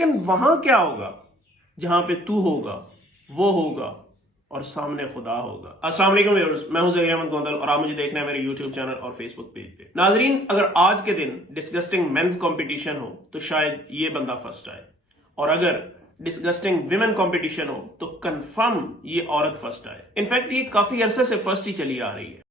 लेकिन वहां क्या होगा जहां पे तू होगा, वो होगा और सामने खुदा होगा। अस्सलाम वालेकुम व्यूअर्स, मैं हूं ज़हीर अहमद गोंदल और आप मुझे देख रहे हैं मेरे यूट्यूब चैनल और फेसबुक पेज पे। नाजरीन, अगर आज के दिन डिस्गस्टिंग मेंस कंपटीशन हो तो शायद ये बंदा फर्स्ट आए, और अगर डिस्गस्टिंग विमेन कंपटीशन हो तो कंफर्म ये औरत फर्स्ट आए। इनफैक्ट ये काफी अरसे से फर्स्ट ही चली आ रही है।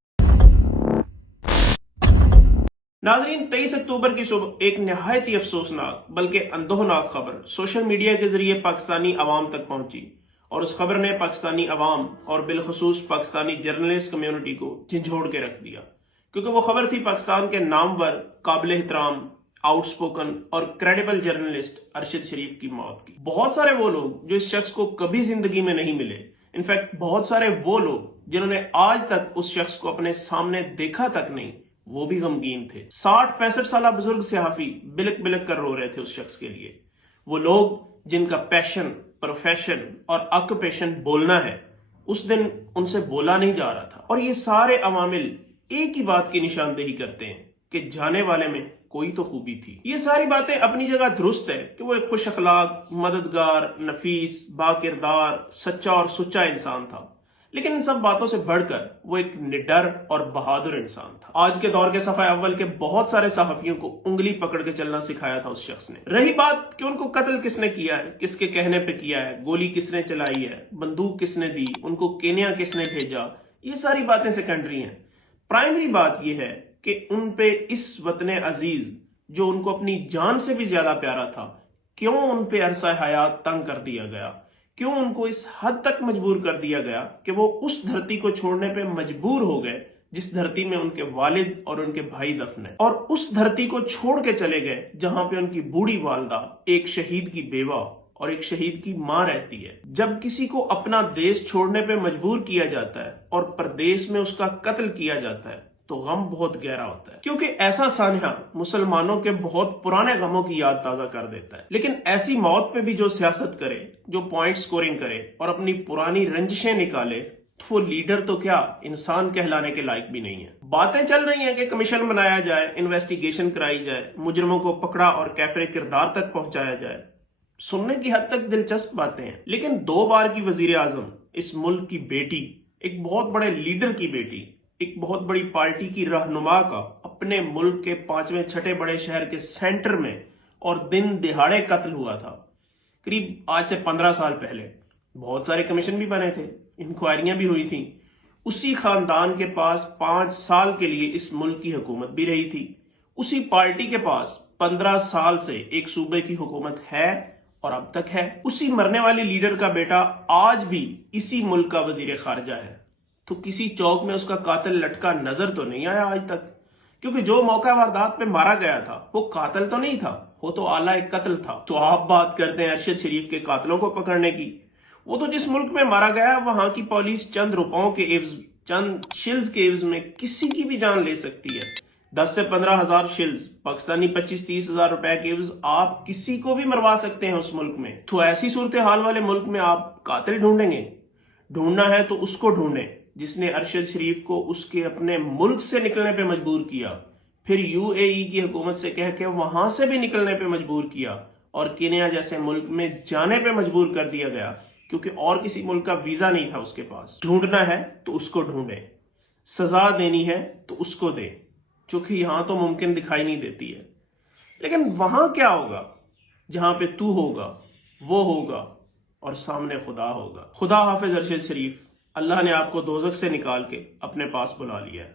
नाजरीन, 23 अक्टूबर की सुबह एक निहायत ही अफसोसनाक बल्कि अंदोहनाक खबर सोशल मीडिया के जरिए पाकिस्तानी अवाम तक पहुंची, और उस खबर ने पाकिस्तानी अवाम और बिलखसूस पाकिस्तानी जर्नलिस्ट कम्युनिटी को झंझोड़ के रख दिया, क्योंकि वो खबर थी पाकिस्तान के नामवर, काबिल एहतराम, आउटस्पोकन और क्रेडिबल जर्नलिस्ट अरशद शरीफ की मौत की। बहुत सारे वो लोग जो इस शख्स को कभी जिंदगी में नहीं मिले, इनफैक्ट बहुत सारे वो लोग जिन्होंने आज तक उस शख्स को अपने सामने देखा तक नहीं, वो भी गमगीन थे। 60-65 साल बुजुर्ग सहाफी बिलक बिलक कर रो रहे थे उस शख्स के लिए। वो लोग जिनका पैशन, प्रोफेशन और ऑक्यूपेशन बोलना है, उस दिन उनसे बोला नहीं जा रहा था। और ये सारे अवामिल एक ही बात की निशानदेही करते हैं कि जाने वाले में कोई तो खूबी थी। ये सारी बातें अपनी जगह दुरुस्त है कि वो एक खुश अखलाक, मददगार, नफीस, बाकिरदार, सच्चा और सुच्चा इंसान था, लेकिन इन सब बातों से बढ़कर वो एक निडर और बहादुर इंसान था। आज के दौर के सफा अव्वल के बहुत सारे सहाफियों को उंगली पकड़ के चलना सिखाया था उस शख्स ने। रही बात कि उनको कत्ल किसने किया है, किसके कहने पे किया है, गोली किसने चलाई है, बंदूक किसने दी, उनको केन्या किसने भेजा, ये सारी बातें सेकेंडरी हैं। प्राइमरी बात यह है कि उन पे इस वतन अजीज जो उनको अपनी जान से भी ज्यादा प्यारा था, क्यों उन पे अरसा हयात तंग कर दिया गया, क्यों उनको इस हद तक मजबूर कर दिया गया कि वो उस धरती को छोड़ने पे मजबूर हो गए जिस धरती में उनके वालिद और उनके भाई दफन है, और उस धरती को छोड़ के चले गए जहां पे उनकी बूढ़ी वालदा, एक शहीद की बेवा और एक शहीद की मां रहती है। जब किसी को अपना देश छोड़ने पे मजबूर किया जाता है और प्रदेश में उसका कत्ल किया जाता है तो गम बहुत गहरा होता है, क्योंकि ऐसा सान्हा मुसलमानों के बहुत पुराने गमों की याद ताजा कर देता है। लेकिन ऐसी मौत पे भी जो सियासत करे, जो पॉइंट स्कोरिंग करे और अपनी पुरानी रंजिशें निकाले, तो वो लीडर तो क्या, इंसान कहलाने के लायक भी नहीं है। बातें चल रही हैं कि कमीशन बनाया जाए, इन्वेस्टिगेशन कराई जाए, मुजरमों को पकड़ा और कैफरे किरदार तक पहुंचाया जाए। सुनने की हद तक दिलचस्प बातें हैं, लेकिन 2 बार की वजीर आजम, इस मुल्क की बेटी, एक बहुत बड़े लीडर की बेटी, एक बहुत बड़ी पार्टी की रहनुमा का अपने मुल्क के 5वें 6ठे बड़े शहर के सेंटर में और दिन दिहाड़े कत्ल हुआ था, करीब आज से 15 साल पहले। बहुत सारे कमीशन भी बने थे, इंक्वायरियां भी हुई थी। उसी खानदान के पास 5 साल के लिए इस मुल्क की हुकूमत भी रही थी। उसी पार्टी के पास 15 साल से एक सूबे की हुकूमत है और अब तक है। उसी मरने वाली लीडर का बेटा आज भी इसी मुल्क का वजीर खारजा है। तो किसी चौक में उसका कातिल लटका नजर तो नहीं आया आज तक, क्योंकि जो मौका वारदात पे मारा गया था वो कातिल तो नहीं था, वो तो आला एक कत्ल था। तो आप बात करते हैं अरशद शरीफ के कातिलों को पकड़ने की। वो तो जिस मुल्क में मारा गया वहां की पुलिस चंद रुपयों के एवज, चंद शिल्स के एवज में किसी की भी जान ले सकती है। 10 से 15 हजार शिल्स, पाकिस्तानी 25-30 हजार रुपए के एवज आप किसी को भी मरवा सकते हैं उस मुल्क में। तो ऐसी सूरत हाल वाले मुल्क में आप कातिल ढूंढेंगे? ढूंढना है तो उसको ढूंढें जिसने अरशद शरीफ को उसके अपने मुल्क से निकलने पे मजबूर किया, फिर यूएई की हुकूमत से कह के वहां से भी निकलने पे मजबूर किया और केन्या जैसे मुल्क में जाने पे मजबूर कर दिया गया, क्योंकि और किसी मुल्क का वीजा नहीं था उसके पास। ढूंढना है तो उसको ढूंढे, सजा देनी है तो उसको दे, क्योंकि यहां तो मुमकिन दिखाई नहीं देती है। लेकिन वहां क्या होगा जहां पे तू होगा, वो होगा और सामने खुदा होगा। खुदा हाफिज अरशद शरीफ। अल्लाह ने आपको दोजख से निकाल के अपने पास बुला लिया है।